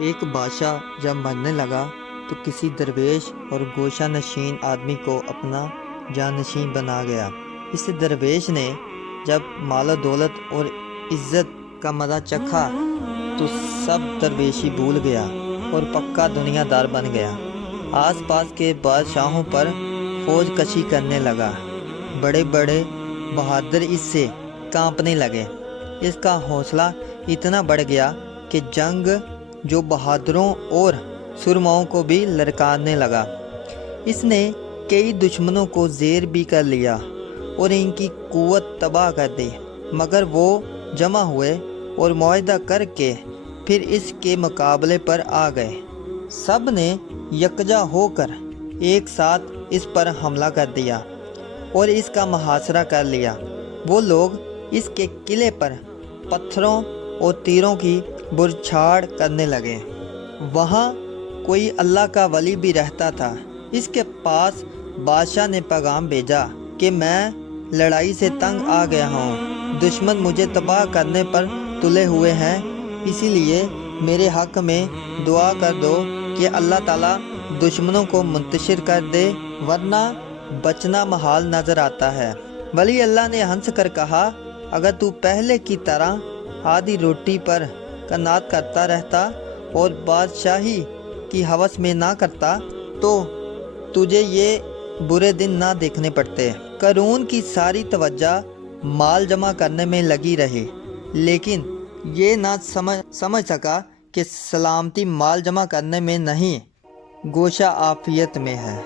ایک بادشاہ جب مرنے لگا تو کسی درویش اور گوشہ نشین آدمی کو اپنا جانشین بنا گیا۔ اس درویش نے جب مال و دولت اور عزت کا مزہ چکھا تو سب درویشی بھول گیا اور پکا دنیا دار بن گیا۔ آس پاس کے بادشاہوں پر فوج کشی کرنے لگا۔ بڑے بڑے بہادر اس سے کانپنے لگے۔ اس کا حوصلہ اتنا بڑھ گیا کہ جنگ جو بہادروں اور سرماؤں کو بھی للکارنے لگا۔ اس نے کئی دشمنوں کو زیر بھی کر لیا اور ان کی قوت تباہ کر دی، مگر وہ جمع ہوئے اور معاہدہ کر کے پھر اس کے مقابلے پر آ گئے۔ سب نے یکجا ہو کر ایک ساتھ اس پر حملہ کر دیا اور اس کا محاصرہ کر لیا۔ وہ لوگ اس کے قلعے پر پتھروں اور تیروں کی برچھاڑ کرنے لگے۔ وہاں کوئی اللہ کا ولی بھی رہتا تھا۔ اس کے پاس بادشاہ نے پیغام بھیجا کہ میں لڑائی سے تنگ آ گیا ہوں، دشمن مجھے تباہ کرنے پر تلے ہوئے ہیں، اسی لیے میرے حق میں دعا کر دو کہ اللہ تعالیٰ دشمنوں کو منتشر کر دے، ورنہ بچنا محال نظر آتا ہے۔ ولی اللہ نے ہنس کر کہا، اگر تو پہلے کی طرح آدھی روٹی پر قناعت کرتا رہتا اور بادشاہی کی ہوس میں نہ کرتا تو تجھے یہ برے دن نہ دیکھنے پڑتے۔ قارون کی ساری توجہ مال جمع کرنے میں لگی رہی، لیکن یہ نہ سمجھ سکا کہ سلامتی مال جمع کرنے میں نہیں، گوشہ عافیت میں ہے۔